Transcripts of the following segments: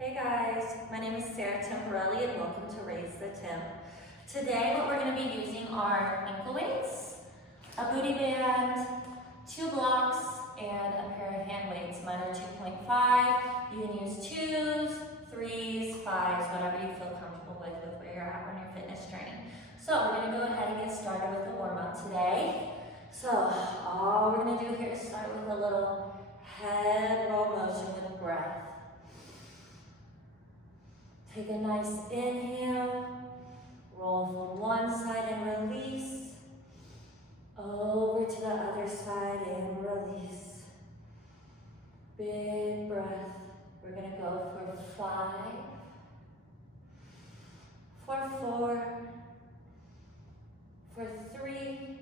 Hey guys, my name is Sarah Temporelli and welcome to Raise The Temp. Today what we're going to be using are ankle weights, a booty band, 2 blocks, and a pair of hand weights. Mine are 2.5. You can use 2s, 3s, 5s, whatever you feel comfortable with where you're at on your fitness journey. So we're going to go ahead and get started with the warm up today. So all we're going to do here is start with a little head roll motion with breath. Take a nice inhale, roll from one side and release, over to the other side and release. Big breath. We're going to go for 5, for 4, for 3,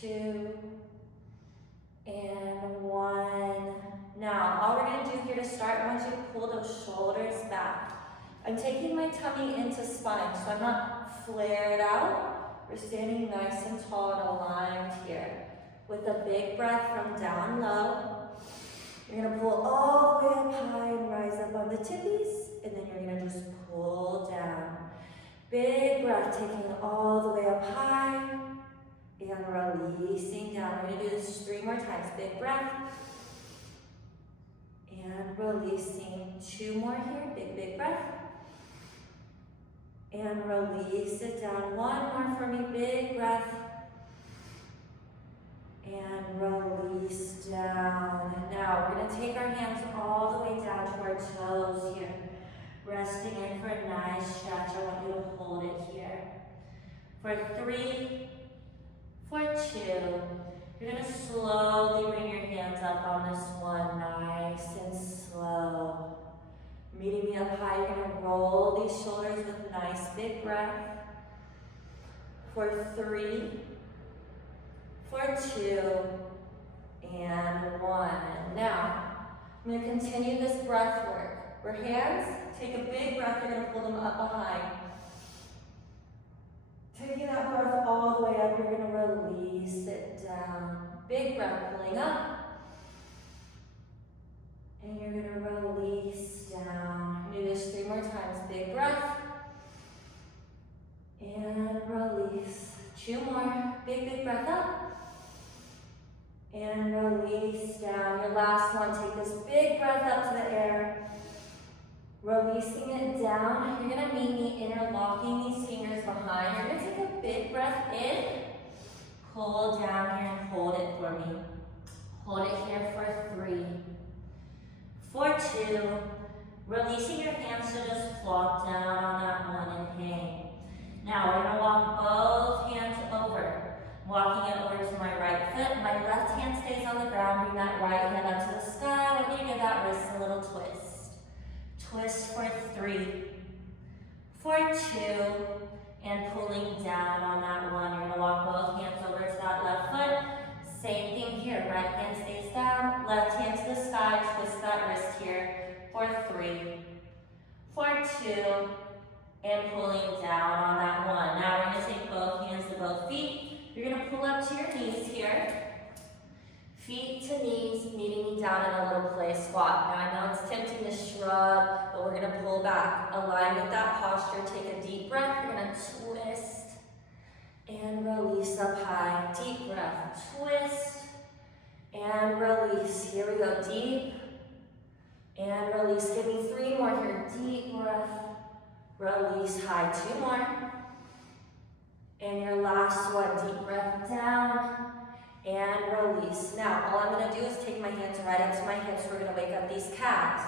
2, and 1. Now, all we're going to do here to start, I want you to pull those shoulders back. I'm taking my tummy into spine, so I'm not flared out. We're standing nice and tall and aligned here. With a big breath from down low, you're going to pull all the way up high and rise up on the tippies, and then you're going to just pull down. Big breath, taking it all the way up high, and releasing down. We're going to do this 3 more times. Big breath. And releasing. 2 more here. Big breath. And release it down. 1 more for me. Big breath. And release down. Now we're going to take our hands all the way down to our toes here. Resting in for a nice stretch. I want you to hold it here. For 3, for 2. You're going to slowly bring your hands up on this one, nice and slow. Meeting me up high, you're going to roll these shoulders with nice big breath. For 3, for 2, and 1. Now, I'm going to continue this breath work. Where hands, take a big breath, you're going to pull them up behind. Taking that breath all the way up, you're going to release it down. Big breath, pulling up. And you're going to release down. Do this 3 more times. Big breath. And release. 2 more. Big breath up. And release down. Your last one, take this big breath up to the air. Releasing it down. You're going to meet me interlocking these fingers behind. You're going to take a big breath in. Pull down here and hold it for me. Hold it here for 3, for 2. Releasing your hands to just flop down on that one and hang. Now we're going to walk both hands over. Walking it over to my right foot. My left hand stays on the ground. Bring that right hand up to the sky. I want you to give that wrist a little twist. Twist for 3, for 2, and pulling down on that one. You're going to walk both hands over to that left foot. Same thing here. Right hand stays down, left hand to the sky. Twist that wrist here for 3, for 2, and pulling down on that one. Now we're going to take both hands to both feet. You're going to pull up to your knees here. Feet to knees, meeting me down in a little play squat. Now I know it's tempting to shrug, but we're going to pull back. Align with that posture. Take a deep breath. You're going to twist and release up high. Deep breath. Twist and release. Here we go. Deep and release. Give me 3 more here. Deep breath. Release high. 2 more. And your last one. Deep breath down. And release. Now, all I'm going to do is take my hands right up to my hips. We're going to wake up these calves.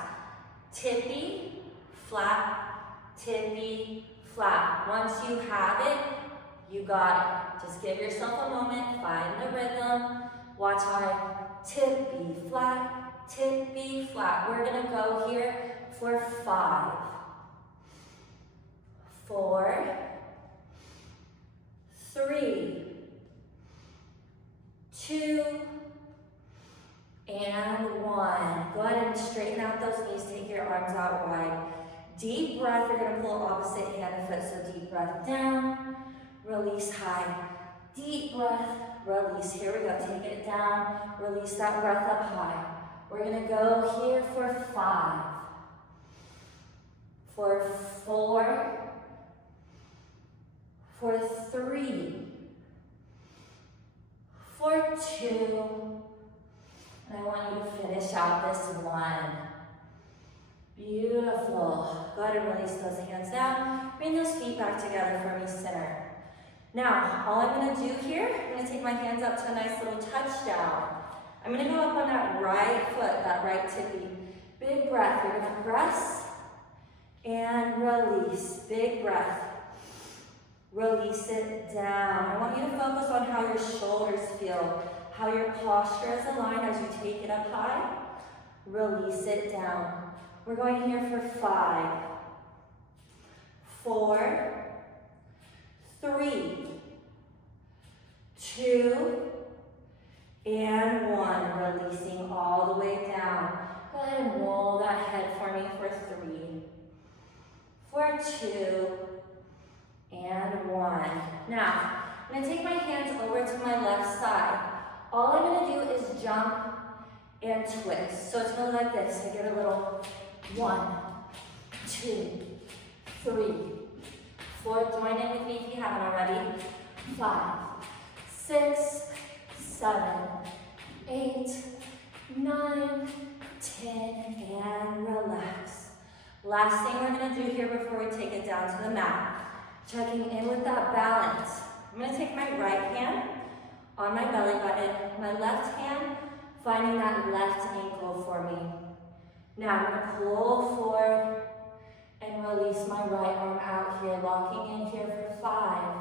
Tippy, flat, tippy, flat. Once you have it, you got it. Just give yourself a moment. Find the rhythm. Watch how I tippy, flat. We're going to go here for 5, 4, 3, 2, and 1. Go ahead and straighten out those knees. Take your arms out wide. Deep breath. You're going to pull opposite hand and foot. So deep breath down. Release high. Deep breath. Release. Here we go. Take it down. Release that breath up high. We're going to go here for 5, for 4, for 3, for 2, and I want you to finish out this 1. Beautiful. Go ahead and release those hands down. Bring those feet back together for me, center. Now, all I'm going to do here, I'm going to take my hands up to a nice little touchdown. I'm going to go up on that right foot, that right tippy. Big breath. You're going to press and release. Big breath. Release it down. I want you to focus on how your shoulders feel, how your posture is aligned as you take it up high. Release it down. We're going here for 5, 4, 3, 2, and 1. Releasing all the way down. Go ahead and roll that head for me for 3, for 2, and 1. Now, I'm going to take my hands over to my left side. All I'm going to do is jump and twist. So it's going to look like this. I give a little 1, 2, 3, 4. Join in with me if you haven't already. 5, 6, 7, 8, 9, 10, and relax. Last thing we're going to do here before we take it down to the mat. Checking in with that balance. I'm going to take my right hand on my belly button, my left hand finding that left ankle for me. Now I'm going to pull forward and release my right arm out here, locking in here for 5,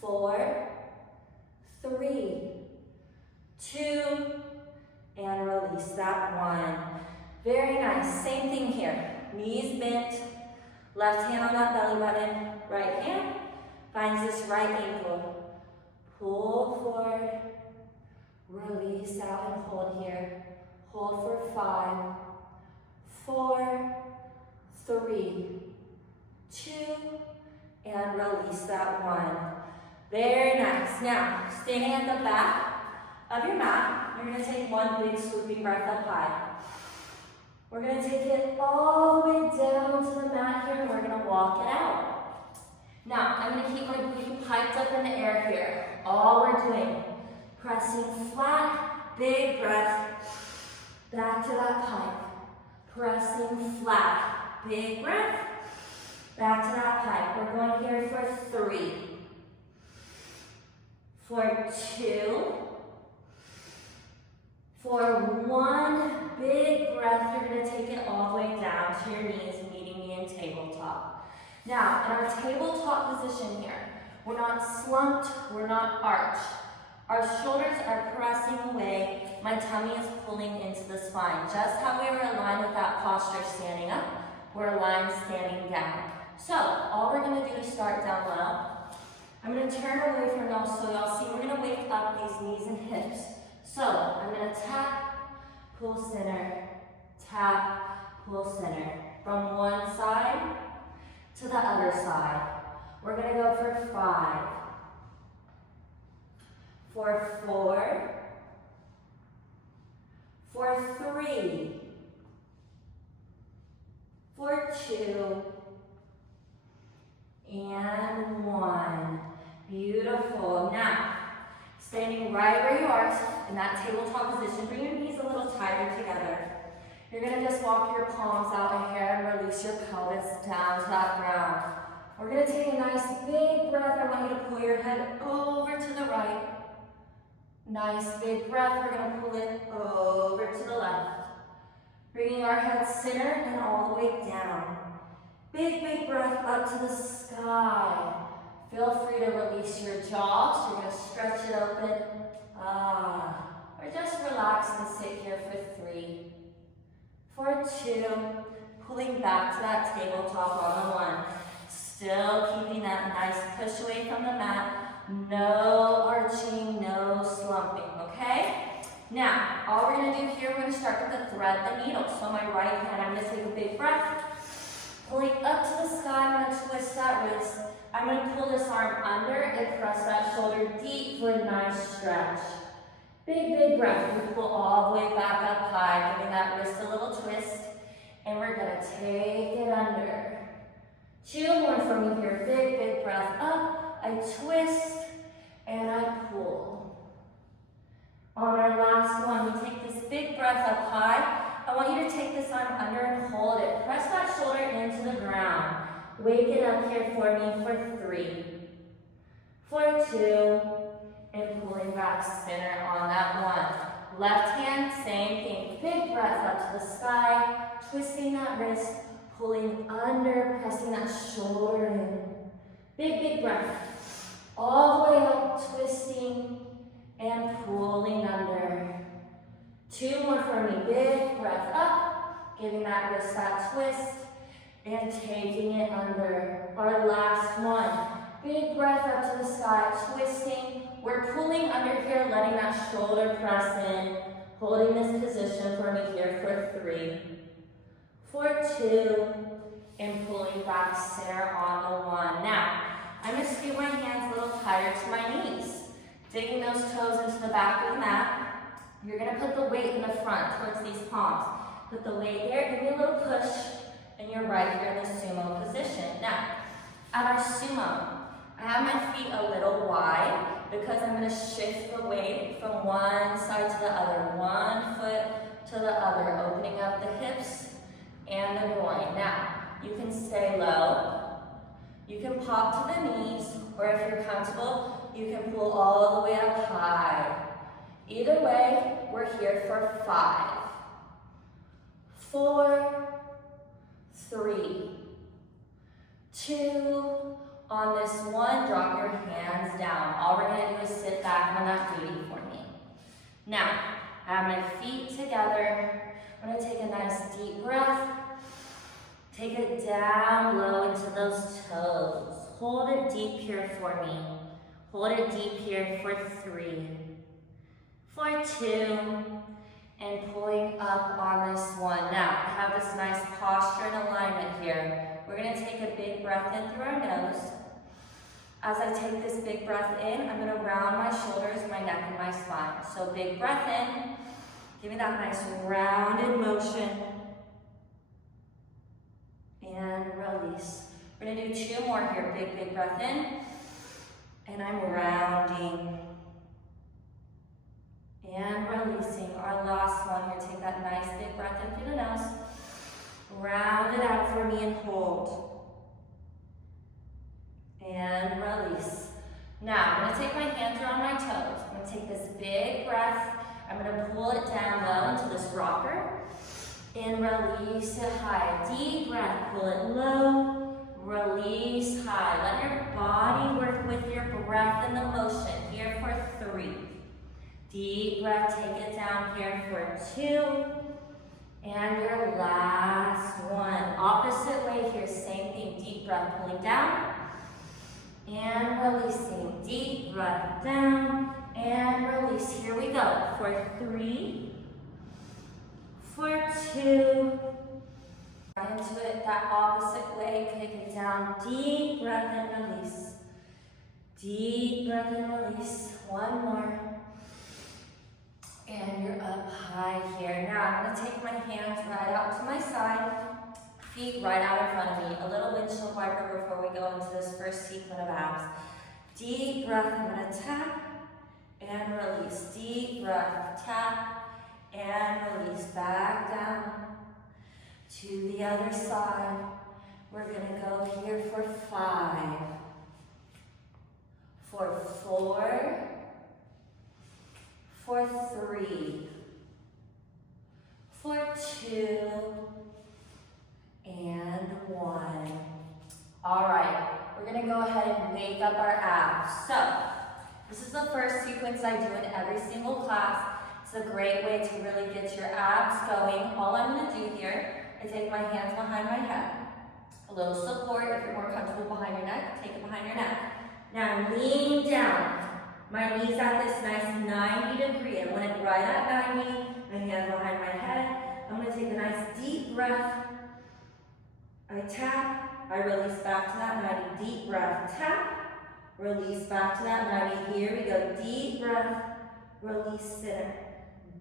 4, 3, 2, and release that 1. Very nice. Same thing here. Knees bent, left hand on that belly button, right hand finds this right ankle. Pull forward, release out and hold here. Hold for 5, 4, 3, 2, and release that 1. Very nice. Now, standing at the back of your mat, you're going to take one big swooping breath up high. We're going to take it all the way down to the mat here, and we're going to walk it out. Now, I'm going to keep my feet piped up in the air here. All we're doing, pressing flat, big breath, back to that pipe. Pressing flat, big breath, back to that pipe. We're going here for 3, for 2, for 1, big breath. You're going to take it all the way down to your knees, meeting me in tabletop. Now, in our tabletop position here, we're not slumped, we're not arched. Our shoulders are pressing away. My tummy is pulling into the spine. Just how we were aligned with that posture standing up, we're aligned standing down. So, all we're going to do to start down low, I'm going to turn away from y'all so y'all see we're going to wake up these knees and hips. So, I'm going to tap, pull center, tap, pull center. From one side to the other side. We're going to go for 5, for 4, for 3, for 2, and 1. Beautiful. Now, standing right where you are in that tabletop position, bring your knees a little tighter together. You're going to just walk your palms out ahead and release your pelvis down to that ground. We're going to take a nice big breath. I want you to pull your head over to the right. Nice big breath. We're going to pull it over to the left. Bringing our head center and all the way down. Big, big breath up to the sky. Feel free to release your jaw. So you're going to stretch it open. Or just relax and sit here for 3, for 2. Pulling back to that tabletop on the 1. Still keeping that nice push away from the mat. No arching, no slumping, okay? Now, all we're going to do here, we're going to start with the thread the needle. So my right hand, I'm going to take a big breath. Pulling up to the sky, I'm going to twist that wrist. I'm going to pull this arm under and press that shoulder deep for a nice stretch. Big, big breath. We pull all the way back up high, giving that wrist a little twist. And we're gonna take it under. 2 more for me here. Big, big breath up. I twist and I pull. On our last one, we take this big breath up high. I want you to take this arm under and hold it. Press that shoulder into the ground. Wake it up here for me for 3, for 2, and pulling back center on that one. Left hand, same thing. Big breath up to the sky, twisting that wrist, pulling under, pressing that shoulder in. Big, big breath. All the way up, twisting and pulling under. 2 more for me. Big breath up, giving that wrist that twist, and taking it under. Our last one. Big breath up to the sky, twisting. We're pulling under here, letting that shoulder press in. Holding this position for me here for 3, for 2, and pulling back center on the 1. Now, I'm going to scoot my hands a little tighter to my knees. Digging those toes into the back of the mat. You're going to put the weight in the front towards these palms. Put the weight there, give me a little push, and you're right here in the sumo position. Now, at our sumo, I have my feet a little wide because I'm going to shift the weight from one side to the other, one foot to the other, opening up the hips and the groin. Now, you can stay low, you can pop to the knees, or if you're comfortable, you can pull all the way up high. Either way, we're here for 5, 4, 3, 2, on this one, drop your hands down. All we're gonna do is sit back on that booty for me. Now, I have my feet together. I'm gonna take a nice deep breath. Take it down low into those toes. Hold it deep here for me. Hold it deep here for 3, for 2, and pulling up on this 1. Now, I have this nice posture and alignment here. We're gonna take a big breath in through our nose. As I take this big breath in, I'm gonna round my shoulders, my neck, and my spine. So big breath in, give me that nice rounded motion. And release. We're gonna do 2 more here. Big, big breath in. And I'm rounding. And releasing. Our last one here. Take that nice big breath in through the nose. Round it out for me and hold. And release. Now, I'm gonna take my hands around my toes. I'm gonna take this big breath. I'm gonna pull it down low into this rocker. And release it high. Deep breath, pull it low. Release high. Let your body work with your breath and the motion. Here for 3. Deep breath, take it down here for 2. And your last one. Opposite way here, same thing. Deep breath, pulling down. And releasing. Deep breath down. And release. Here we go. For 3. For 2. Into it that opposite way. Take it down. Deep breath and release. Deep breath and release. 1 more. And you're up high here. Now I'm going to take my hands right out to my side. Feet right out in front of me. A little windshield wiper before we go into this first sequence of abs. Deep breath. I'm going to tap and release. Deep breath. Tap and release. Back down to the other side. We're going to go here for 5. For 4. For 3. For 2. And 1. All right, we're going to go ahead and wake up our abs. So, this is the first sequence I do in every single class. It's a great way to really get your abs going. All I'm going to do here, I take my hands behind my head. A little support. If you're more comfortable behind your neck, take it behind your neck. Now lean down. My knees at this nice 90 degree. I want it right at 90. My hands behind my head. I'm going to take a nice deep breath. I tap. I release back to that 90. Deep breath. Tap. Release back to that 90. Here we go. Deep breath. Release center.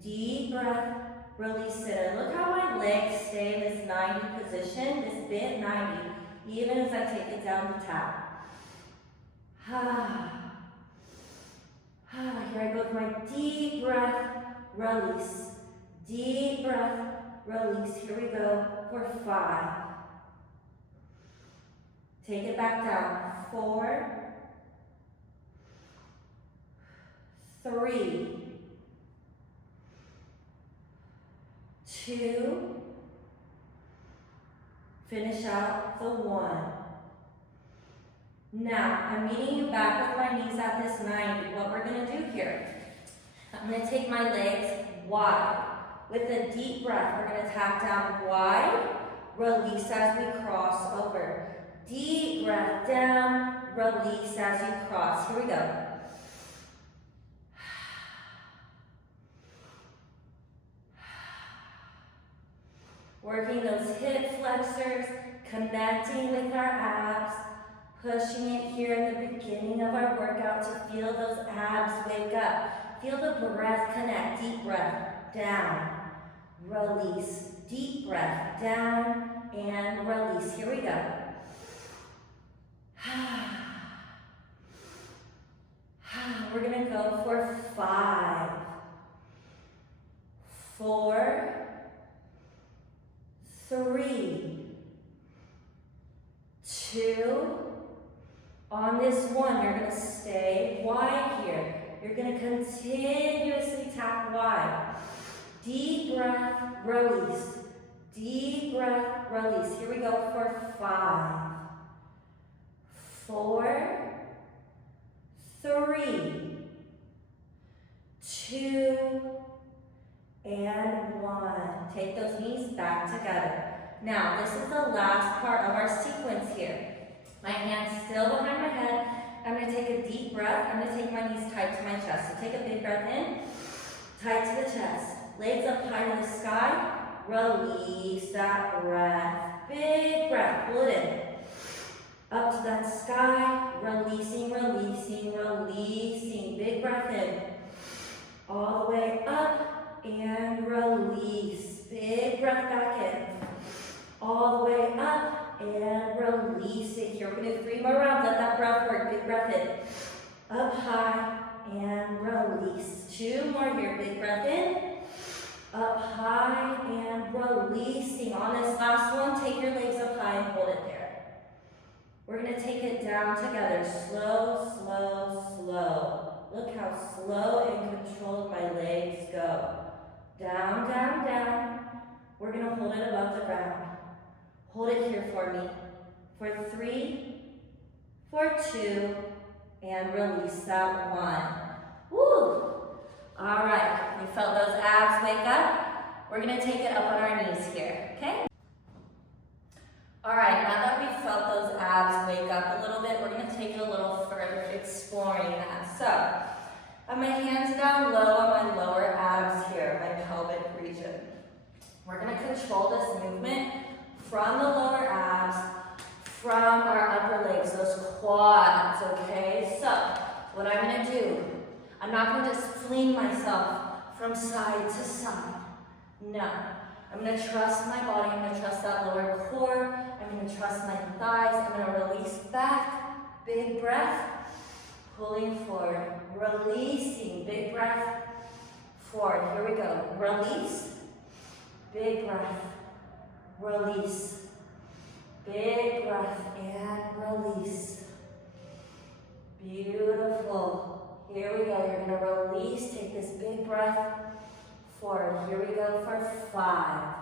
Deep breath. Release center. Look how my legs stay in this nice 90 position, this bit 90, even as I take it down to tap. Here I go with my deep breath, release. Deep breath, release. Here we go for 5. Take it back down. 4, 3, 2, finish out the 1. Now, I'm meeting you back with my knees at this 90. What we're going to do here, I'm going to take my legs wide. With a deep breath, we're going to tap down wide, release as we cross over. Deep breath down, release as you cross. Here we go. Working those hip flexors, connecting with our abs, pushing it here at the beginning of our workout to feel those abs wake up. Feel the breath connect. Deep breath, down, release. Deep breath, down, and release. Here we go. We're going to go for 5, 4, 3, 2, on this 1, you're going to stay wide here. You're going to continuously tap wide. Deep breath, release. Deep breath, release. Here we go for 5, 4, 3, 2, and 1. Take those knees back together. Now, this is the last part of our sequence here. My hands still behind my head. I'm going to take a deep breath. I'm going to take my knees tight to my chest. So take a big breath in, tight to the chest. Legs up high to the sky. Release that breath. Big breath. Pull it in. Up to that sky. Releasing, releasing, releasing. Big breath in. All the way up and release. Big breath back in. All the way up and release it here. We're going to do 3 more rounds. Let that breath work. Big breath in. Up high and release. 2 more here. Big breath in. Up high and releasing. On this last one, take your legs up high and hold it there. We're going to take it down together. Slow, slow, slow. Look how slow and controlled my legs go. Down, down, down. We're going to hold it above the ground. Hold it here for me. For 3, for 2, and release that 1. Woo! All right, we felt those abs wake up. We're going to take it up on our knees here, okay? All right, now that we've felt those abs wake up a little bit, we're going to take it a little further, exploring that. So, I have my hands down low on my lower abs here, my pelvic region. We're going to control this movement from the lower abs, from our upper legs, those quads, okay? So, what I'm going to do, I'm not going to just fling myself from side to side. No. I'm going to trust my body. I'm going to trust that lower core. I'm going to trust my thighs. I'm going to release back. Big breath. Pulling forward. Releasing. Big breath. Forward. Here we go. Release. Big breath. Release. Big breath and release. Beautiful. Here we go. You're going to release. Take this big breath forward. Here we go for 5.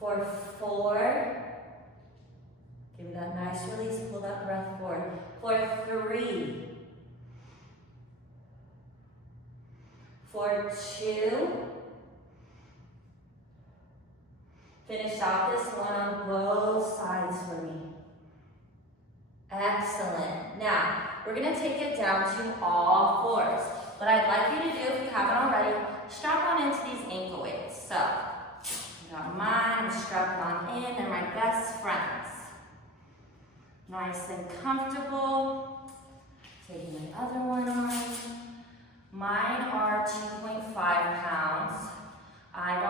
For 4. Give it that nice release. Pull that breath forward. For 3. For 2. Finish out this one on both sides for me. Excellent. Now, we're going to take it down to all 4s. What I'd like you to do, if you haven't already, strap on into these ankle weights. So, I got mine, I'm strapping on in, they're my best friends. Nice and comfortable. Taking my other one on. Mine are 2.5 pounds. I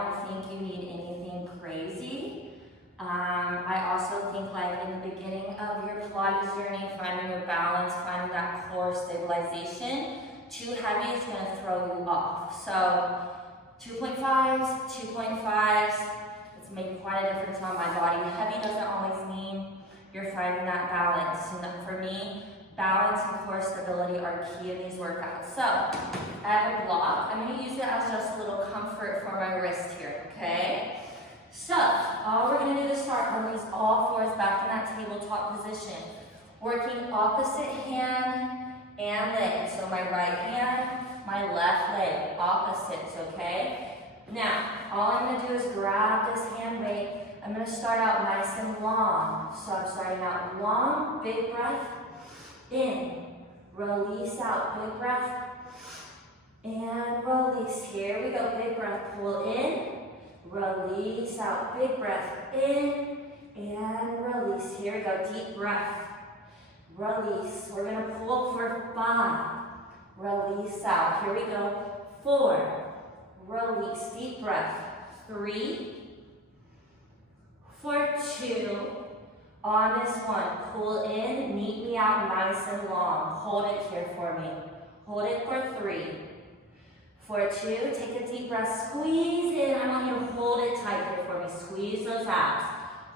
visualization. Too heavy is going to throw you off. So 2.5s, 2.5s. It's making quite a difference on my body. Heavy doesn't always mean you're finding that balance. And for me, balance and core stability are key in these workouts. So I have a block. I'm going to use it as just a little comfort for my wrist here, okay? So all we're going to do to start, release all fours back in that tabletop position. Working opposite hand and leg. So my right hand, my left leg, opposites, okay? Now, all I'm going to do is grab this hand weight. I'm going to start out nice and long. So I'm starting out long, big breath, in, release out, big breath, and release. Here we go, big breath, pull in, release out, big breath, in, and release. Here we go, deep breath, release. We're going to pull for 5, release out. Here we go, 4, release, deep breath, 3, for 2, on this one, pull in, meet me out nice and long. Hold it here for me. Hold it for 3. For 2, take a deep breath, squeeze in. I want you to hold it tight here for me. Squeeze those abs.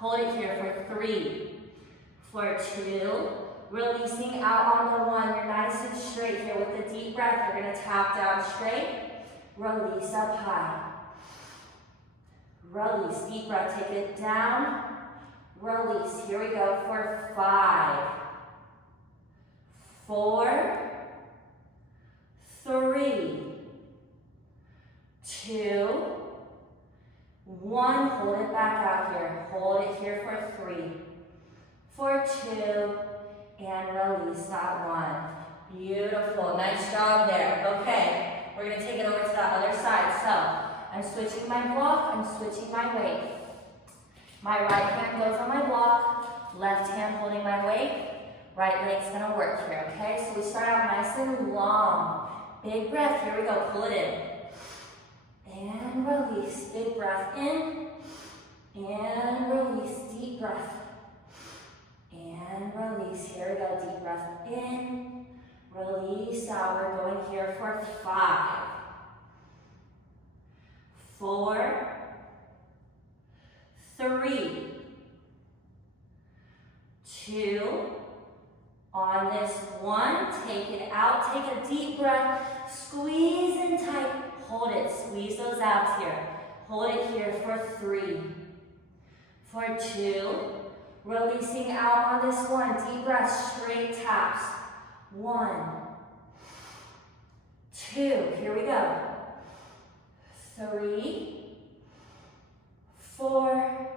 Hold it here for 3. For 2, releasing out on the 1. You're nice and straight here with the deep breath. You're going to tap down straight. Release up high. Release, deep breath, take it down. Release, here we go for 5, 4, 3, 2, 1. Hold it back out here. Hold it here for 3, for 2, and release that 1. Beautiful, nice job there. Okay, we're going to take it over to that other side. So, I'm switching my block, I'm switching my weight. My right hand goes on my block, left hand holding my weight, right leg's gonna work here, okay? So we start out nice and long. Big breath, here we go, pull it in. And release, big breath in, and release, deep breath. And release, here we go, deep breath in, release out. We're going here for 5, 4, 3, 2, on this 1, take it out, take a deep breath, squeeze in tight, hold it, squeeze those abs here, hold it here for 3, for 2, releasing out on this 1, deep breath, straight taps, 1, 2, here we go, 3, 4,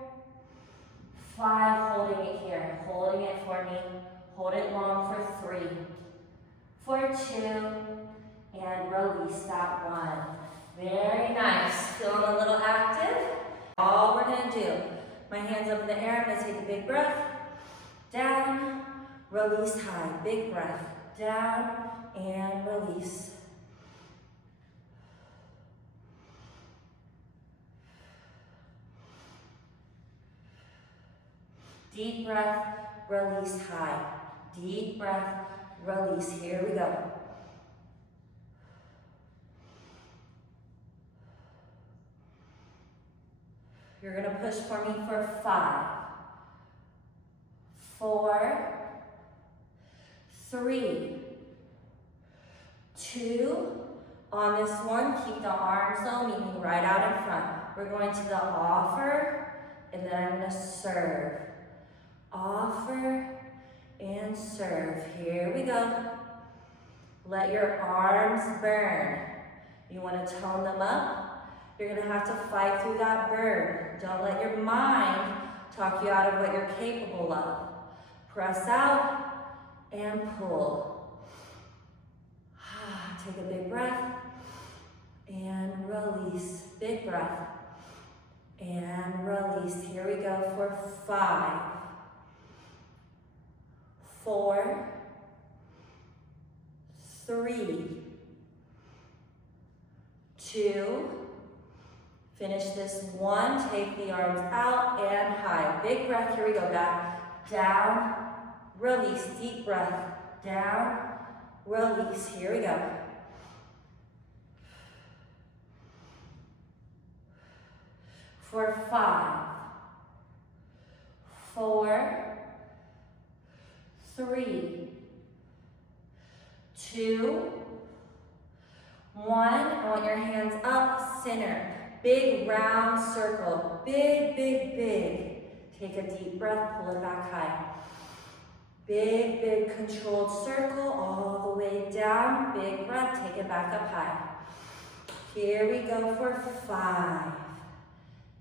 5, holding it here, holding it for me, hold it long for 3, for 2, and release that 1. Very nice, feeling a little active. All we're gonna do, my hands up in the air, I'm gonna take a big breath, down, release high, big breath, down, and release. Deep breath, release high. Deep breath, release. Here we go. You're going to push for me for 5, 4, 3, 2. On this one, keep the arms low, meaning right out in front. We're going to the offer, and then I'm going to serve. Offer and serve. Here we go. Let your arms burn. You want to tone them up? You're going to have to fight through that burn. Don't let your mind talk you out of what you're capable of. Press out and pull. Take a big breath and release. Big breath and release. Here we go for 5, 4, 3, 2, finish this 1, take the arms out and high. Big breath, here we go, back, down, release, deep breath, down, release. Here we go. For 5, 4, 3, 2, 1. I want your hands up, center. Big round circle. Big, big, big. Take a deep breath, pull it back high. Big, big controlled circle all the way down. Big breath, take it back up high. Here we go for 5.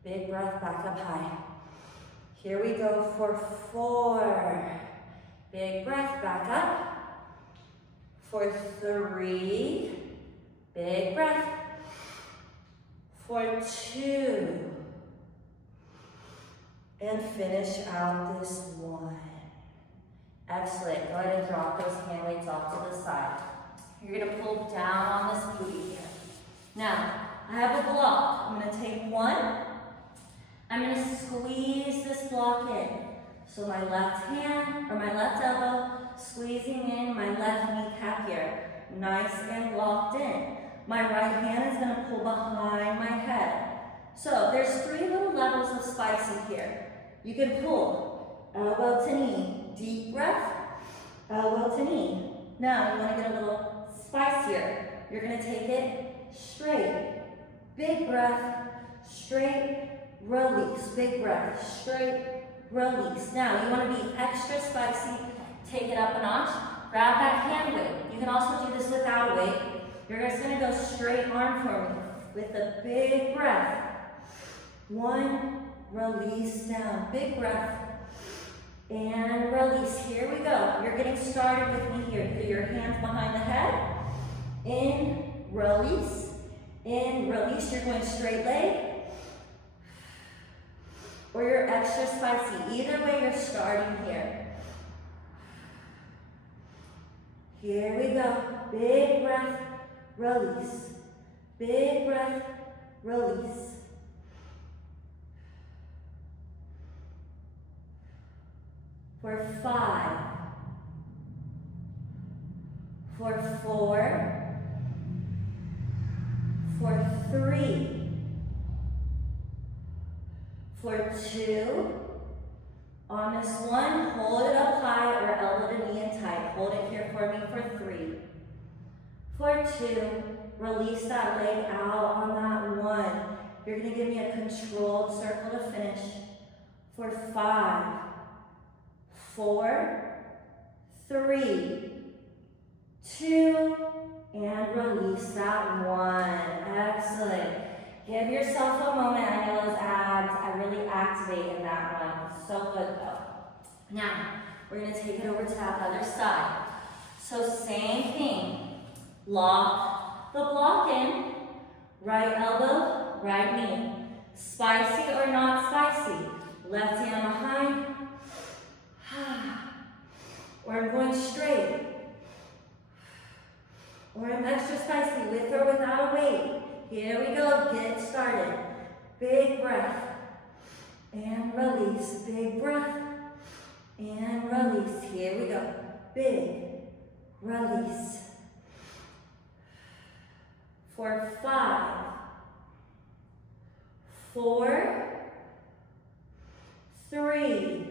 Big breath back up high. Here we go for 4. Big breath back up. For 3. Big breath. For 2. And finish out this 1. Excellent. Go ahead and drop those hand weights off to the side. You're going to pull down on this booty here. Now, I have a block. I'm going to take 1. I'm going to squeeze this block in. So my left hand, or my left elbow, squeezing in my left kneecap here. Nice and locked in. My right hand is going to pull behind my head. So there's 3 little levels of spicy here. You can pull elbow to knee, deep breath, elbow to knee. Now you want to get a little spicier. You're going to take it straight, big breath, straight, release, big breath, straight, release. Now you want to be extra spicy, take it up a notch, grab that hand weight. You can also do this without a weight. You're just going to go straight arm for me with a big breath. 1, release down, big breath, and release. Here we go. You're getting started with me here. Put your hands behind the head, in, release, you're going straight leg, or you're extra spicy. Either way, you're starting here. Here we go. Big breath, release. Big breath, release. For 5, for 4, for 3, for 2, on this 1, hold it up high or elbow to knee and tight. Hold it here for me for 3. For 2, release that leg out on that 1. You're going to give me a controlled circle to finish. For 5, 4, 3, 2, and release that 1. Excellent. Give yourself a moment. I know those abs, I really activate in that one. So good though. Now, we're going to take it over to that other side. So same thing. Lock the block in. Right elbow, right knee. Spicy or not spicy. Left hand behind. Or I'm going straight. Or I'm extra spicy with or without a weight. Here we go, get started. Big breath. And release, big breath. And release, here we go. Big, release. For 5, 4, 3,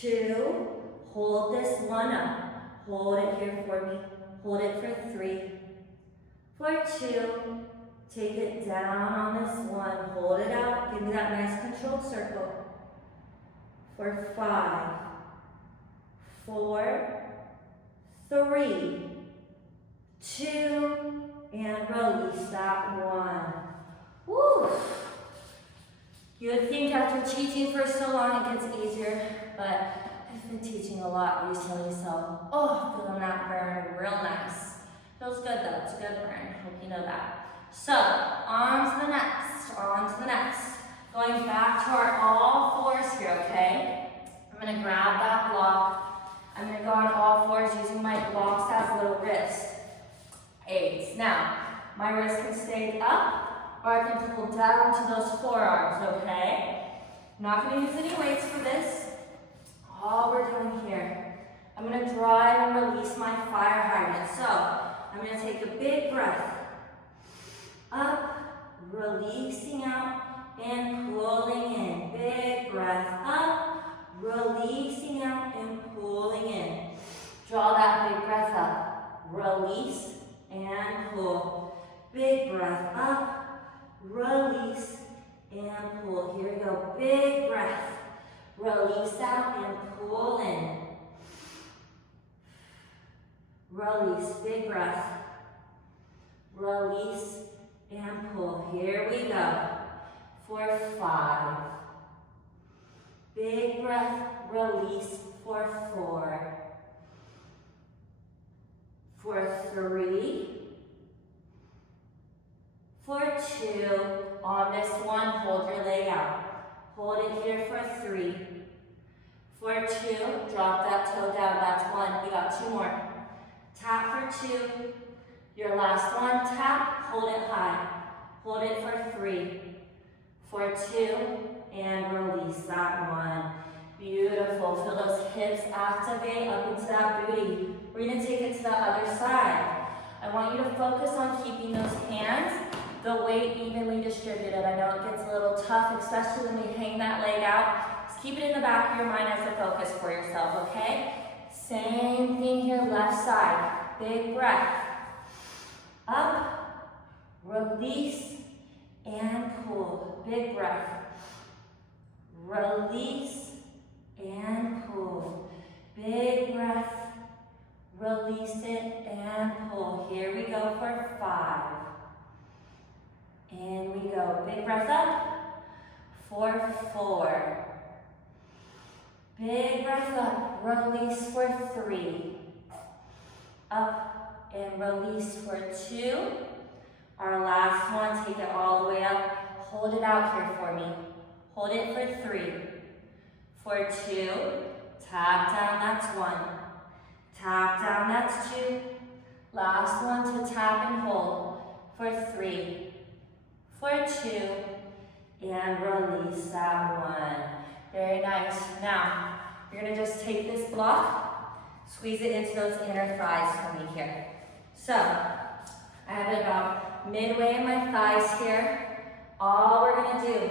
2, hold this 1 up. Hold it here for me. Hold it for 3. For 2, take it down on this 1. Hold it out. Give me that nice controlled circle. For 5, 4, 3, 2, and release that 1. Woo! You would think after teaching for so long it gets easier, but I've been teaching a lot recently, so feeling that burn real nice. Feels good though, it's a good burn. Hope you know that. So, on to the next, Going back to our all fours here, okay? I'm gonna grab that block. I'm gonna go on all fours using my blocks as little wrist aids. Now, my wrist can stay up, or I can pull down to those forearms, okay? I'm not gonna use any weights for this. All we're doing here, I'm going to drive and release my fire hydrant. So I'm going to take a big breath. Up, releasing out, and pulling in. Big breath up, releasing out, and pulling in. Draw that big breath up. Release and pull. Big breath up, release and pull. Here we go. Big breath. Release out and pull in. Release. Big breath. Release and pull. Here we go. For 5. Big breath. Release for 4. For 3. For 2, on this one, hold your leg out. Hold it here for 3. For 2, drop that toe down, that's 1. You got 2 more. Tap for 2. Your last one, tap, hold it high. Hold it for 3. For 2, and release that 1. Beautiful, feel those hips activate up into that booty. We're gonna take it to the other side. I want you to focus on keeping those hands, the weight evenly distributed. I know it gets a little tough, especially when we hang that leg out. Just keep it in the back of your mind as a focus for yourself, okay? Same thing here, left side. Big breath. Up, release, and pull. Big breath. Release, and pull. Big breath. Release it, and pull. Here we go for 5. And we go. Big breath up for 4. Big breath up. Release for 3. Up and release for 2. Our last one, take it all the way up. Hold it out here for me. Hold it for 3. For 2. Tap down, that's 1. Tap down, that's 2. Last one to tap and hold for 3. For 2, and release that 1. Very nice. Now, you're gonna just take this block, squeeze it into those inner thighs for me here. So, I have it about midway in my thighs here. All we're gonna do,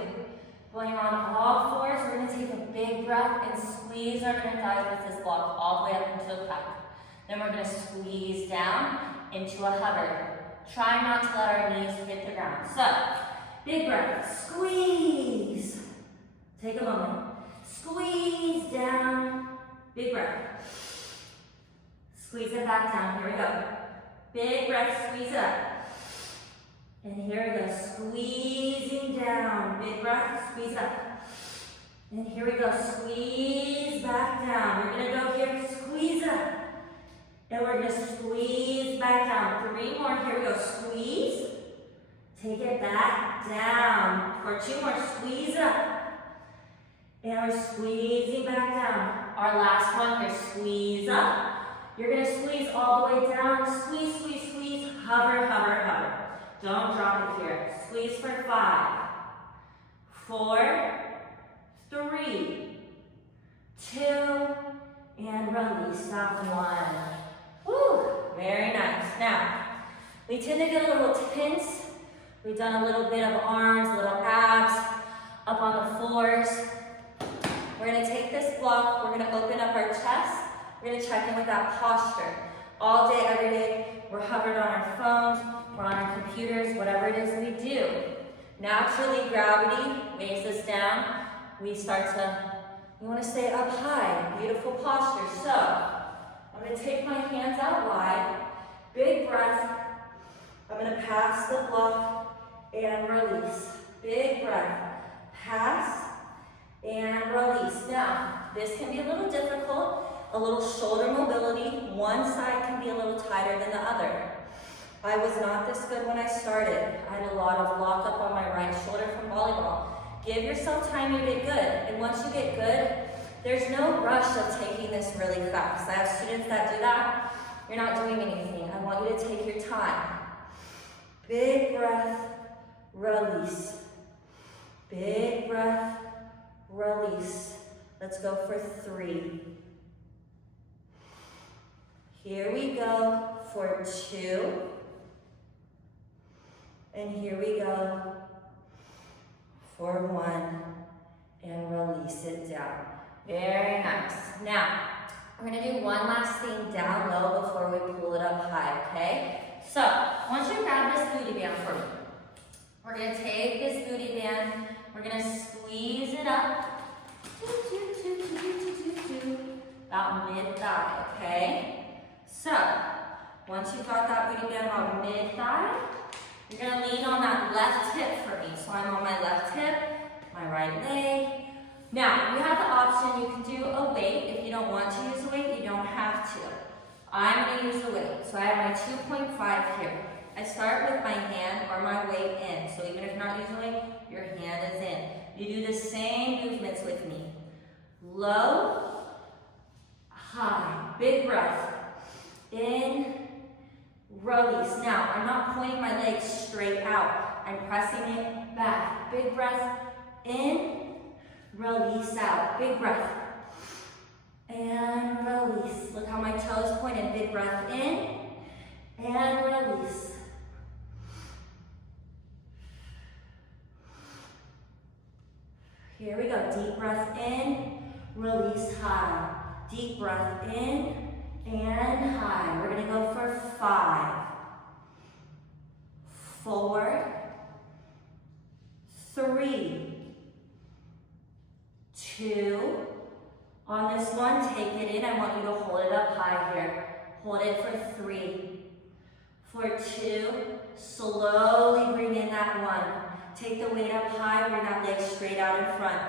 going on all fours, we're gonna take a big breath and squeeze our inner thighs with this block all the way up into a plank. Then we're gonna squeeze down into a hover. Try not to let our knees hit the ground. So, big breath, squeeze. Take a moment. Squeeze down, big breath. Squeeze it back down, here we go. Big breath, squeeze up. And here we go, squeezing down. Big breath, squeeze up. And here we go, squeeze back down. We're gonna go here, squeeze up. And we're gonna squeeze back down. 3 more, here we go, squeeze. Take it back down. For 2 more, squeeze up. And we're squeezing back down. Our last one here, squeeze up. You're gonna squeeze all the way down. Squeeze, squeeze, squeeze. Hover, hover, hover. Don't drop it here. Squeeze for 5, 4, 3, 2, and release that 1. Woo, very nice. Now, we tend to get a little tense. We've done a little bit of arms, little abs, up on the floors. We're gonna take this block, we're gonna open up our chest. We're gonna check in with that posture. All day, every day, we're hovered on our phones, we're on our computers, whatever it is we do. Naturally, gravity weighs us down. We wanna stay up high, beautiful posture. So, I'm gonna take my hands out wide, big breath. I'm gonna pass the block and release. Big breath, pass and release. Now, this can be a little difficult, a little shoulder mobility. One side can be a little tighter than the other. I was not this good when I started. I had a lot of lock up on my right shoulder from volleyball. Give yourself time to get good. And once you get good, there's no rush of taking this really fast. I have students that do that. You're not doing anything. I want you to take your time. Big breath, release. Big breath, release. Let's go for 3. Here we go for 2. And here we go for 1. And release it down. Very nice. Now, we're gonna do one last thing down low before we pull it up high, okay? So, I want you to grab this booty band for me. We're gonna take this booty band, we're gonna squeeze it up. About mid-thigh, okay? So, once you've got that booty band about mid-thigh, you're gonna lean on that left hip for me. So I'm on my left hip, my right leg. Now, you have the option, you can do a weight. If you don't want to use a weight, you don't have to. I'm gonna use a weight. So I have my 2.5 here. I start with my hand or my weight in. So even if you're not using a weight, your hand is in. You do the same movements with me. Low, high, big breath. In, release. Now, I'm not pointing my legs straight out. I'm pressing it back. Big breath, in, release out. Big breath. And release. Look how my toes pointed. Big breath in, and release. Here we go. Deep breath in, release high. Deep breath in, and high. We're gonna go for 5, 4, 3, 2. On this one, take it in. I want you to hold it up high here. Hold it for 3. For 2, slowly bring in that 1. Take the weight up high, bring that leg straight out in front.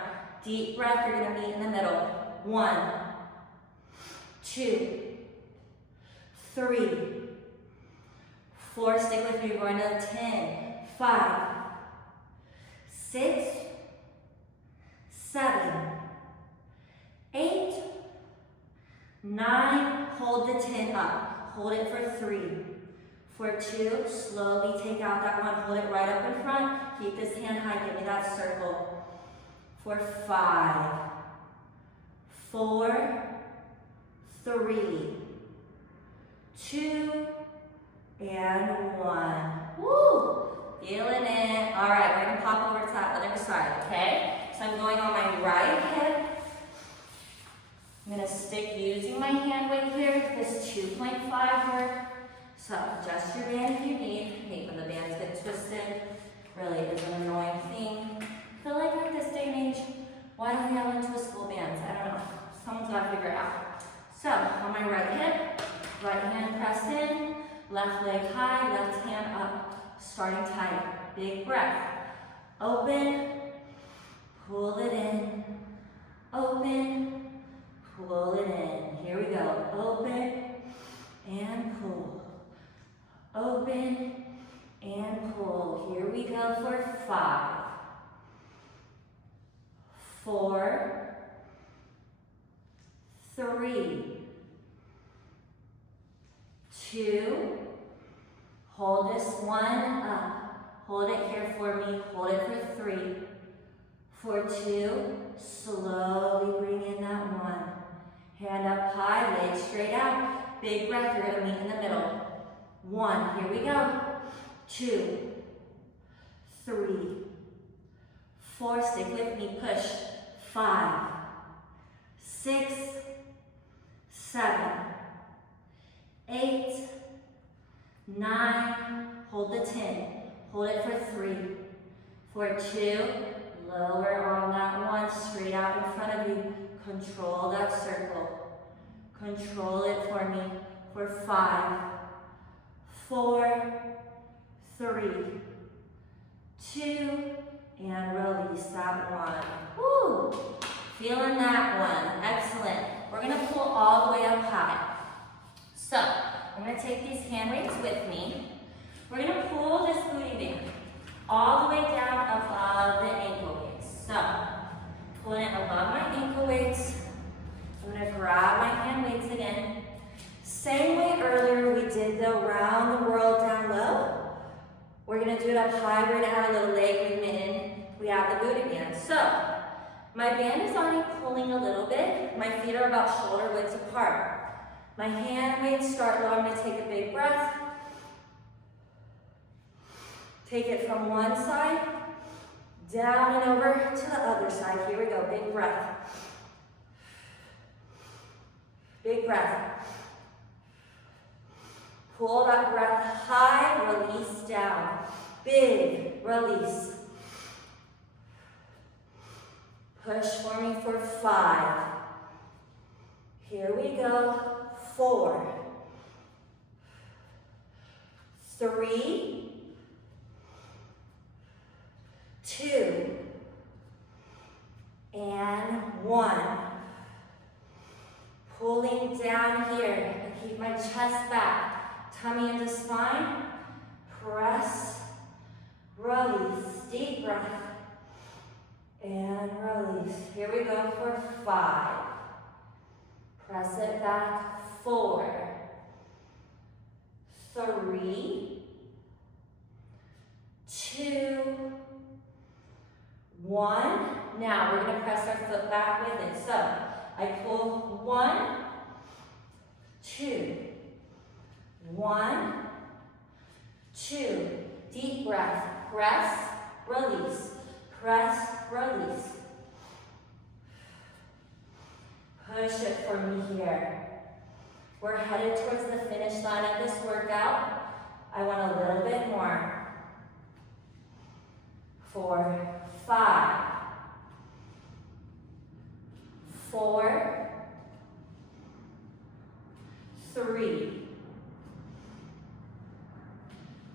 Deep breath, you're gonna meet in the middle. 1, 2, 3, 4, stay with me, we're going to 10, 5, 6, 7, 8, 9, hold the 10 up, hold it for 3, for 2, slowly take out that 1, hold it right up in front, keep this hand high, give me that circle, for 5, 4, 3, 2, and 1. Woo! Feeling it. All right, we're gonna pop over to that other side, okay? So I'm going on my right hip. I'm gonna stick using my hand weight here, this 2.5 work. So adjust your band if you need. Hate when the bands get twisted. Really is an annoying thing. I feel like at this day and age, why don't we have untwistable bands? I don't know. Someone's gotta figure it out. So, on my right hip, right hand pressed in, left leg high, left hand up, starting tight. Big breath. Open, pull it in, open, pull it in. Here we go. Open and pull. Open and pull. Here we go for 5, 4, 3, 2, hold this 1 up, hold it here for me, hold it for 3, for 2, slowly bring in that 1, hand up high, legs straight out, big breath, you're going to meet in the middle, 1, here we go, 2, 3, 4, stick with me, push, 5, 6, 7, 8, 9, hold the 10, hold it for 3, for 2, lower on that 1, straight out in front of you, control that circle, control it for me, for 5, 4, 3, 2, and release that 1. Woo! Feeling that 1, excellent. We're gonna pull all the way up high. So, I'm gonna take these hand weights with me. We're gonna pull this booty band all the way down above the ankle weights. So, pulling it above my ankle weights. I'm gonna grab my hand weights again. Same way earlier we did the round the world down low. We're gonna do it up high. We're gonna add a little leg movement in. We have the booty band. So, my band is already pulling a little bit. My feet are about shoulder width apart. My hand weights start low. I'm going to take a big breath. Take it from one side, down and over to the other side. Here we go, big breath. Big breath. Pull that breath high, release down. Big release. Push for me for 5. Here we go. 4, 3, 2, and 1. Pulling down here. I keep my chest back. Tummy into spine. Press. Release. Deep breath. And release. Here we go for 5. Press it back. 4, 3, 2, 1. Now we're going to press our foot back with it. So I pull 1, 2, 1, 2. Deep breath. Press, release. Press, release. Push it for me here. We're headed towards the finish line of this workout. I want a little bit more. 4, 5, 4, 3,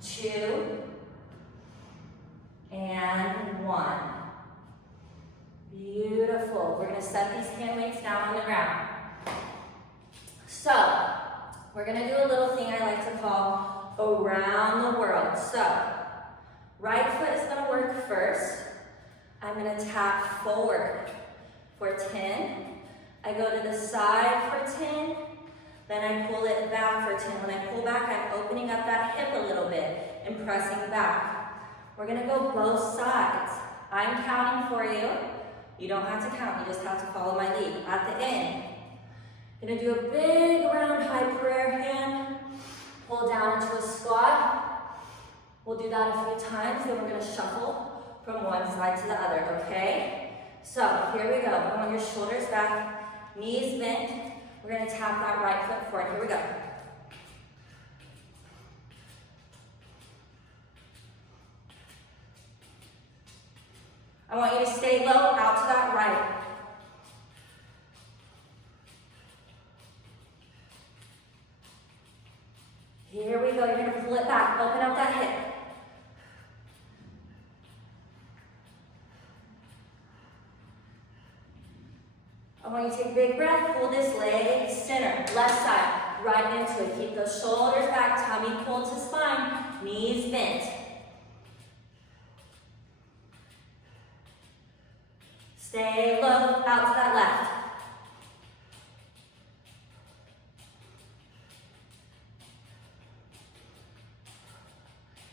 2, and 1. Beautiful. We're going to set these hand weights down on the ground. So, we're going to do a little thing I like to call around the world. So, right foot is going to work first. I'm going to tap forward for 10. I go to the side for 10. Then I pull it back for 10. When I pull back, I'm opening up that hip a little bit and pressing back. We're going to go both sides. I'm counting for you. You don't have to count. You just have to follow my lead. At the end, I'm going to do a big round high prayer hand. Pull down into a squat. We'll do that a few times. Then we're going to shuffle from one side to the other, okay? So here we go. I want your shoulders back, knees bent. We're going to tap that right foot forward. Here we go. I want you to stay low, out to that right. Here we go. You're going to pull it back. Open up that hip. I want you to take a big breath. Pull this leg center, left side, right into it. Keep those shoulders back, tummy pulled to spine, knees bent. Stay low, out to that left.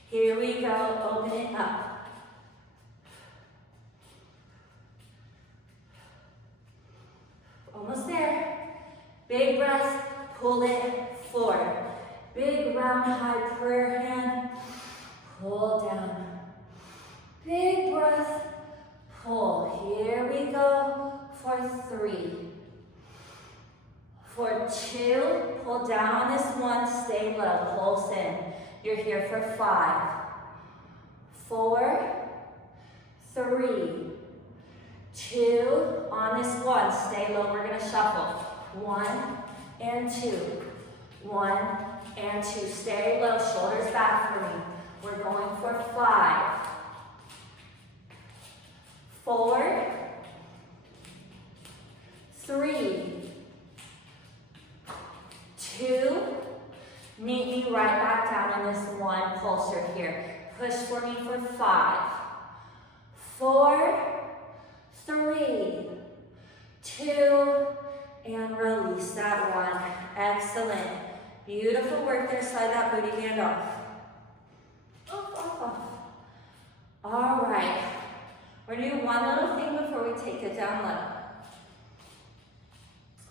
Here we go, open it up. Almost there. Big breath, pull it forward. Big round high prayer hand, pull down. Big breath, pull. Here we go for 3. For 2, pull down on this 1, stay low, pulse in. You're here for 5, 4, 3, 2, on this 1, stay low, we're going to shuffle. 1 and 2, 1 and 2, stay low, shoulders back for me. We're going for 5, 4, 3, 2, meet me right back down on this 1 pulsar here. Push for me for 5, 4, 3, 2, and release that 1. Excellent. Beautiful work there. Slide that booty band off. All right. We're going to do one little thing before we take it down low.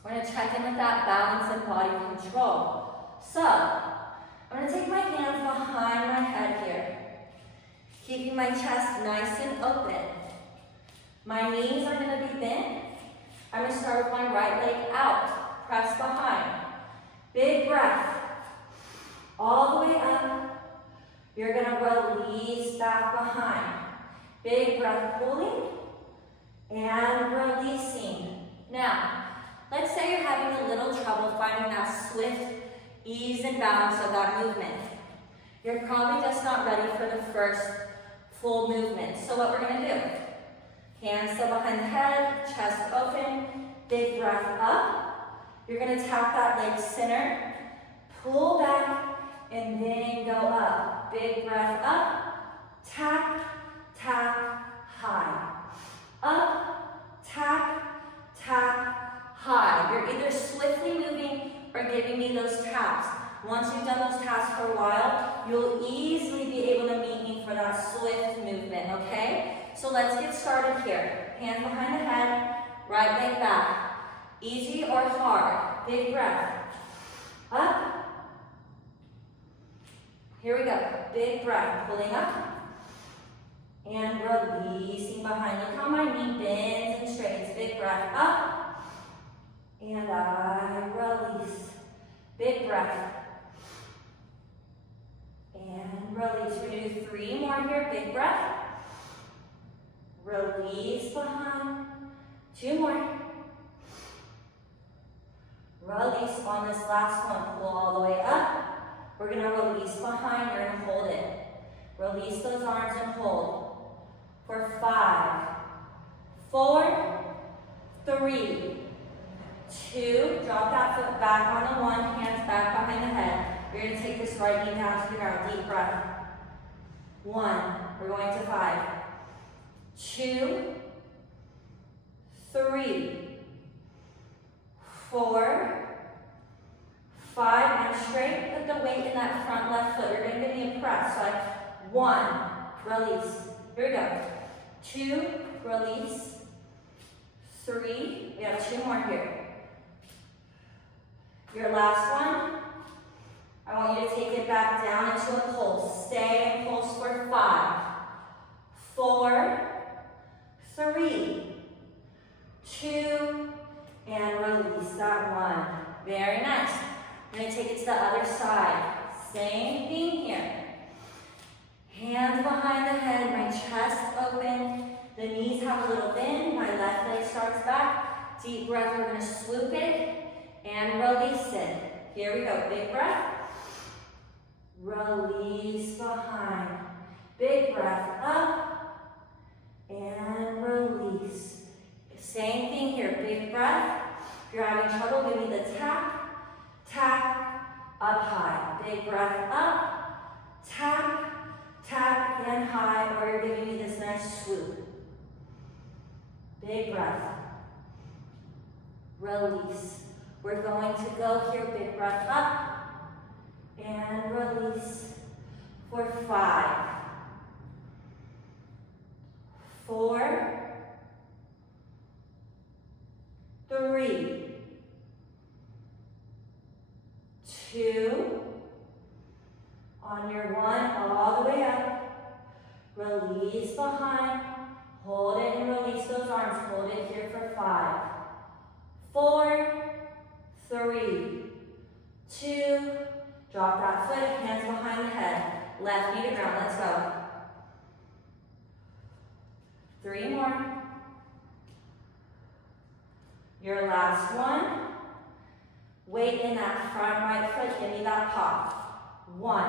We're going to check in with that balance and body control. So, I'm going to take my hands behind my head here, keeping my chest nice and open. My knees are going to be bent. I'm going to start with my right leg out, press behind. Big breath. All the way up. You're going to release back behind. Big breath, pulling and releasing. Now, let's say you're having a little trouble finding that swift ease and balance of that movement. You're probably just not ready for the first full movement. So what we're going to do, hands still behind the head, chest open, big breath up. You're going to tap that leg center, pull back, and then go up. Big breath up, tap, tap, high. Up, tap, tap, high. You're either swiftly moving or giving me those taps. Once you've done those taps for a while, you'll easily be able to meet me for that swift movement, okay? So let's get started here. Hands behind the head, right leg back. Easy or hard. Big breath. Up. Here we go. Big breath. Pulling up. And releasing behind. Look how my knee bends and straightens. Big breath. Up. And I release. Big breath. And release. We're going to do 3 more here. Big breath. Release behind. 2 more. Release on this last one. Pull all the way up. We're going to release behind. You're going to hold it. Release those arms and hold. For 5, 4, 3, 2. Drop that foot back on the one. Hands back behind the head. You're going to take this right knee down to the ground. Deep breath. 1. We're going to 5. 2, 3, 4, 5. And straight. Put the weight in that front left foot. You're going to give me a press. So like 1. Release. Here we go. 2. Release. 3. We have 2 more here. Your last one. I want you to take it back down into a pulse. Stay in pulse for 5, 4, 3, 2, and release that one. Very nice. I'm going to take it to the other side. Same thing here. Hands behind the head, my chest open. The knees have a little bend. My left leg starts back. Deep breath. We're going to swoop it and release it. Here we go. Big breath. Release behind. Big breath up and release. Same thing here. Big breath. If you're having trouble, give me the tap, tap, up high. Big breath up, tap, tap, and high, or you're giving me this nice swoop. Big breath. Release. We're going to go here. Big breath up. And release for 5, 4, 3, 2, on your 1, all the way up, release behind, hold it and release those arms, hold it here for 5, 4, 3, 2, drop that foot, hands behind the head. Left knee to ground, let's go. 3 more. Your last one. Weight in that front right foot, give me that pop. 1,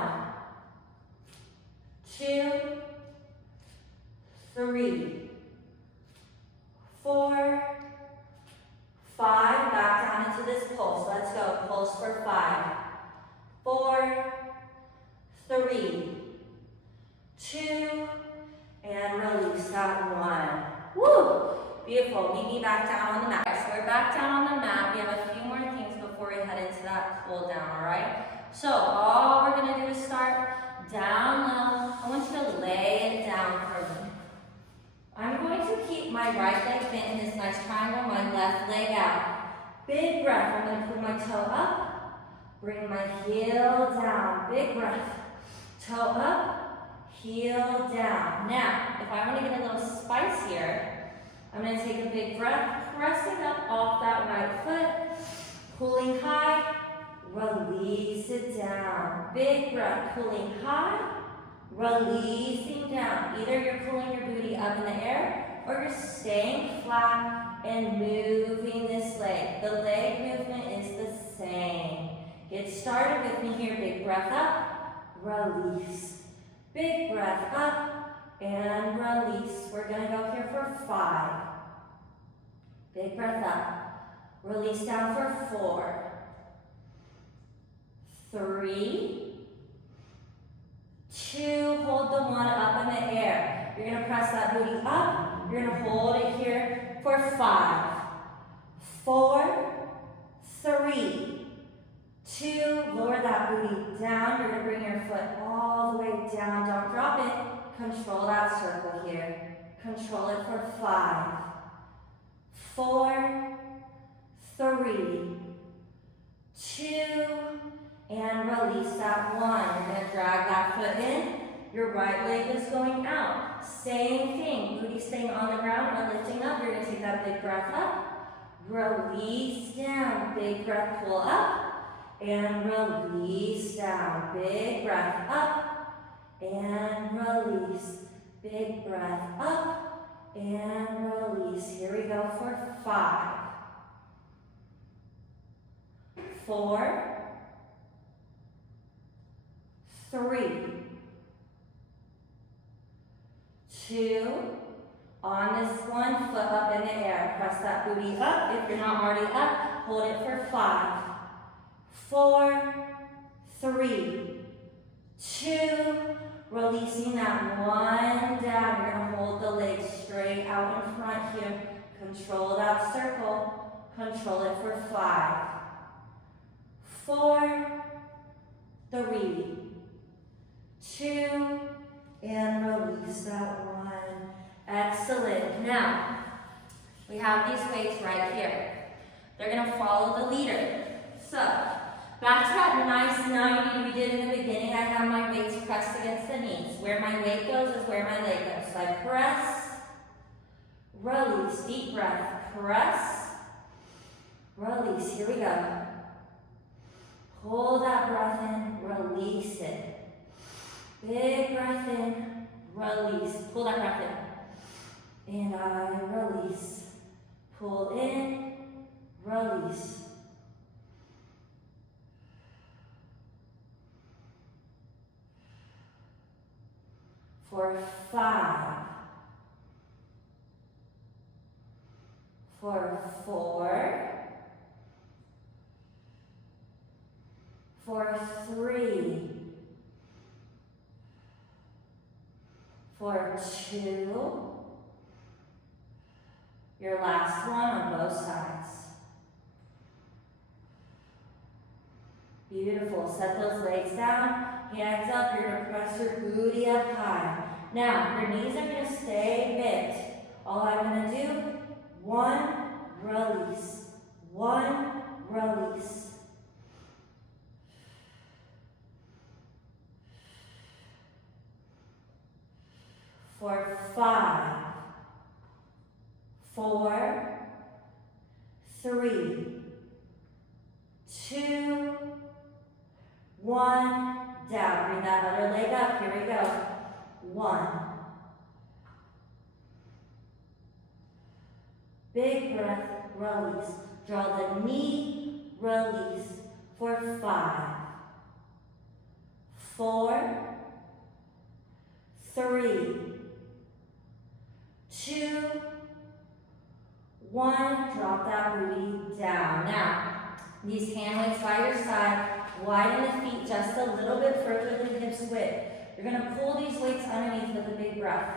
2, 3, 4, 5. Back down into this pulse. Let's go. Pulse for 5. 4, 3, 2, and release that one. Woo! Beautiful. Meet me back down on the mat. So we're back down on the mat. We have a few more things before we head into that cool down, all right? So all we're going to do is start down low. I want you to lay it down for me. I'm going to keep my right leg bent in this nice triangle, my left leg out. Big breath. I'm going to pull my toe up. Bring my heel down. Big breath. Toe up, heel down. Now, if I want to get a little spice here, I'm going to take a big breath, pressing up off that right foot, pulling high, release it down. Big breath, pulling high, releasing down. Either you're pulling your booty up in the air or you're staying flat and moving this leg. The leg movement is the same. Get started with me here. Big breath up, release. Big breath up and release. We're going to go here for 5. Big breath up. Release down for 4. 3, 2, hold the 1 up in the air. You're going to press that booty up. You're going to hold it here for 5, 4, 3, 2, lower that booty down. You're going to bring your foot all the way down. Don't drop it. Control that circle here. Control it for 5, 4, 3, 2, and release that 1. You're going to drag that foot in. Your right leg is going out. Same thing. Booty staying on the ground or lifting up. You're going to take that big breath up. Release down. Big breath, pull up. And release down. Big breath up. And release. Big breath up. And release. Here we go for 5, 4, 3, 2, on this one, foot up in the air. Press that booty up. If you're not already up, hold it for 5, 4, 3, 2, releasing that 1 down. You're going to hold the legs straight out in front here. Control that circle. Control it for 5, 4, 3, 2, and release that 1. Excellent. Now, we have these weights right here. They're going to follow the leader. So, back to that nice 90 we did in the beginning. I have my weights pressed against the knees. Where my weight goes is where my leg goes. So I press, release, deep breath, press, release. Here we go. Hold that breath in, release it. Big breath in, release. Pull that breath in. And I release. Pull in, release. For 5, for 4, for 3, for 2, your last one on both sides. Beautiful. Set those legs down, hands up. You're going to press your booty up high. Now, your knees are going to stay bent. All I'm going to do, 1, release. 1, release. For 5, 4, 3, 2, 1, down. Bring that other leg up. Here we go. 1. Big breath, release. Draw the knee, release. For 5, 4, 3, 2, 1, drop that booty down. Now, these hand weights by your side, widen the feet just a little bit further than hips width. You're going to pull these weights underneath with a big breath.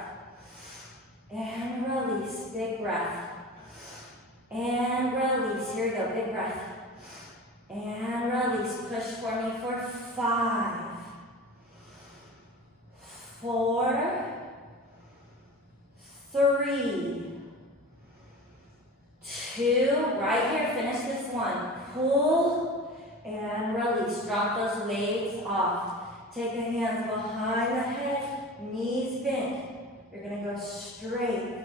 And release, big breath. And release, here we go, big breath. And release, push for me for 5, 4, 3, 2, right here, finish this one. Pull and release. Drop those weights off. Take the hands behind the head, knees bent. You're gonna go straight.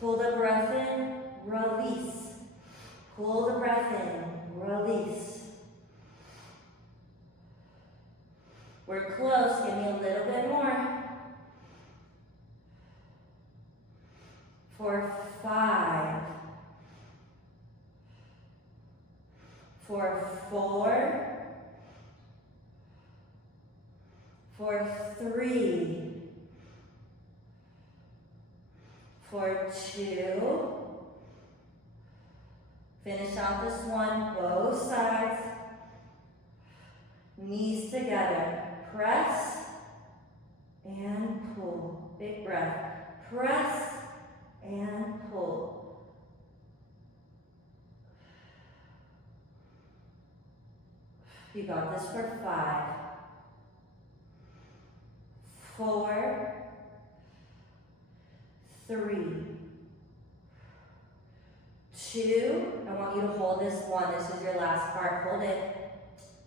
Pull the breath in, release. Pull the breath in, release. We're close, give me a little bit more. For 5. For 4. For 3. For 2. Finish out this one, both sides. Knees together. Press and pull. Big breath. Press and pull. You got this for 5. 4. 3. 2. I want you to hold this one. This is your last part. Hold it.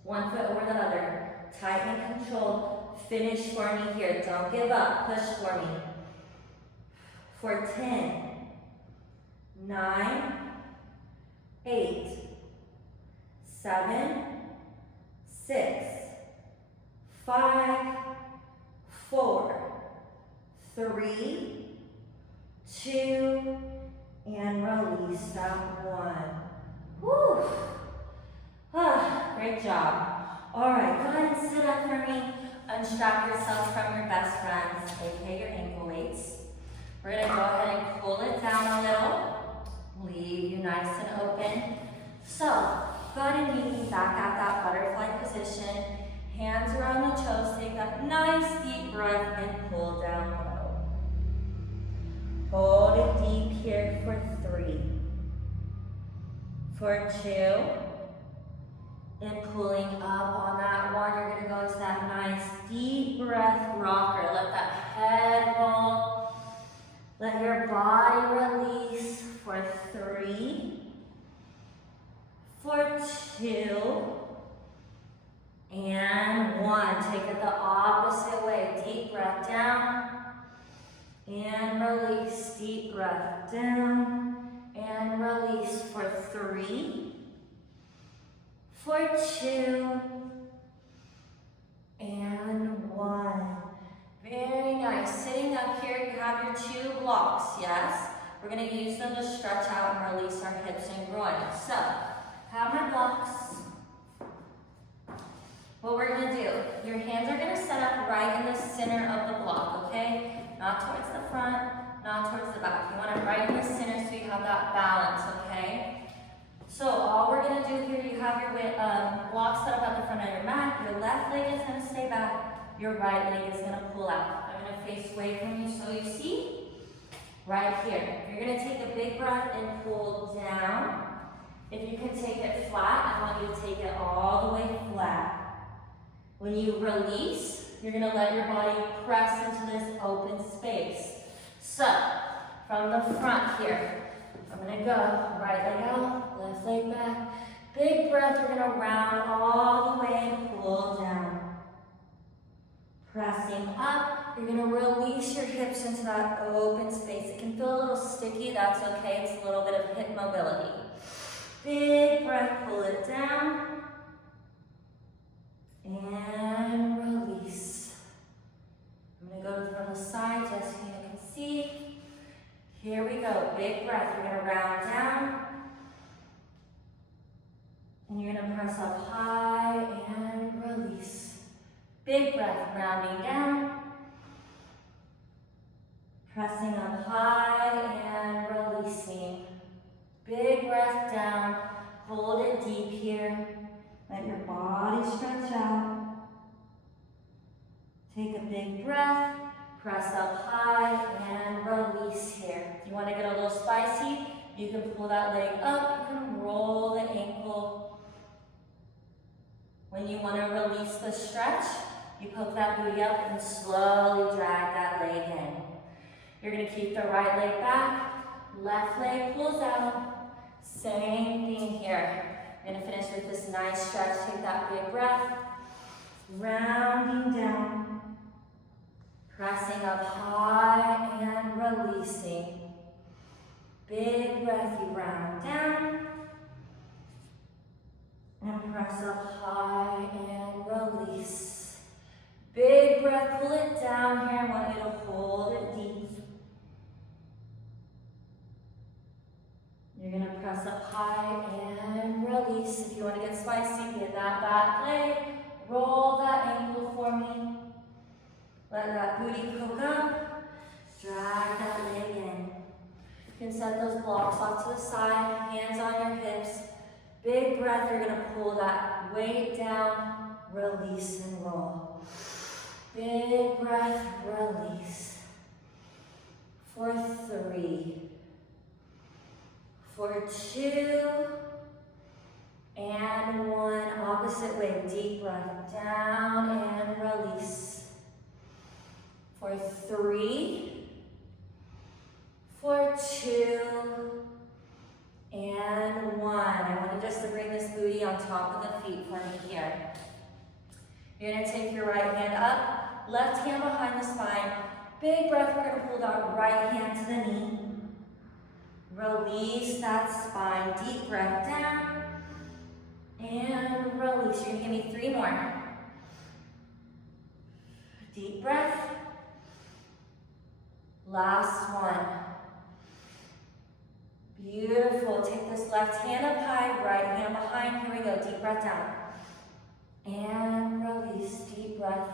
One foot over the other. Tight and controlled. Finish for me here. Don't give up. Push for me. For 10, 9, 8, 7, 6, 5, 4, 3, 2, and release that one. Woo! Ah, great job. All right, go ahead and sit up for me. Unstrap yourself from your best friends, aka your ankle weights. We're gonna go ahead and pull it down a little. Leave you nice and open. So, go ahead and meet me back at that butterfly position. Hands around the toes. Take that nice deep breath and pull down low. Hold it deep here for 3. For 2. And pulling up on that one, you're gonna go into that nice deep breath rocker. Let that head roll. Let your body release for 3. For 2. And 1. Take it the opposite way. Deep breath down. And release. Deep breath down. And release for 3. For 2. And 1. Very nice. Sitting up here, you have your 2 blocks, yes? We're going to use them to stretch out and release our hips and groin. So, have my blocks. What we're going to do, your hands are going to set up right in the center of the block, okay? Not towards the front, not towards the back. You want it right in the center so you have that balance, okay? So all we're going to do here, you have your block set up at the front of your mat. Your left leg is going to stay back. Your right leg is going to pull out. I'm going to face away from you so you see right here. You're going to take a big breath and pull down. If you can take it flat, I want you to take it all the way flat. When you release, you're going to let your body press into this open space. So, from the front here, I'm going to go right leg out, left leg back. Big breath, we're going to round all the way and pull down. Pressing up, you're going to release your hips into that open space. It can feel a little sticky, that's okay. It's a little bit of hip mobility. Big breath, pull it down. And release. I'm going to go from the side just so you can see. Here we go. Big breath. You're going to round down. And you're going to press up high and release. Big breath. Rounding down. Pressing up high and releasing. Big breath down. Hold it deep here. Let your body stretch out. Take a big breath, press up high, and release here. If you want to get a little spicy, you can pull that leg up, you can roll the ankle. When you want to release the stretch, you poke that booty up and slowly drag that leg in. You're going to keep the right leg back, left leg pulls out, Same thing here. We're gonna finish with this nice stretch. Take that big breath. Rounding down. Pressing up high and releasing. Big breath, you round down. And press up high and release. Big breath, pull it down here. I want you to hold it deep. You're gonna press up high and release. If you wanna get spicy, get that back leg. Roll that ankle for me. Let that booty poke up. Drag that leg in. You can set those blocks off to the side, hands on your hips. Big breath, you're gonna pull that weight down, release and roll. Big breath, release. For 3, for 2, and 1. Opposite way, deep breath, down and release. For 3, for 2, and 1. I want you just to bring this booty on top of the feet for me here. You're gonna take your right hand up, left hand behind the spine. Big breath, we're gonna pull that right hand to the knee. Release that spine, deep breath down, and release. You're gonna give me 3 more. Deep breath. Last one. Beautiful. Take this left hand up high, right hand behind. Here we go. Deep breath down. And release. Deep breath.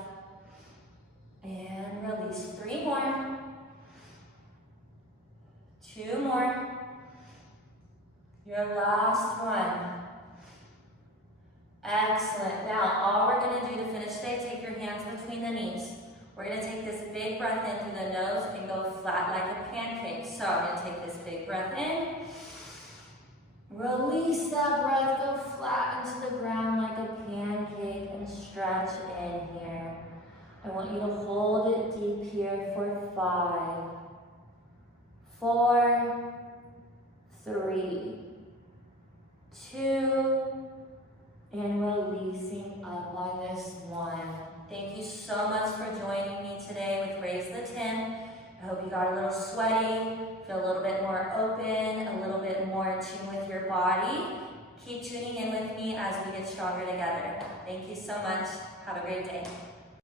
And release. 3 more. 2 more. Your last one. Excellent. Now, all we're going to do to finish today, take your hands between the knees. We're going to take this big breath in through the nose and go flat like a pancake. So I'm going to take this big breath in. Release that breath, go flat into the ground like a pancake and stretch in here. I want you to hold it deep here for 5, 4, 3, 2, and releasing up on this 1. Thank you so much for joining me today with Raise the Temp. I hope you got a little sweaty, feel a little bit more open, a little bit more in tune with your body. Keep tuning in with me as we get stronger together. Thank you so much. Have a great day.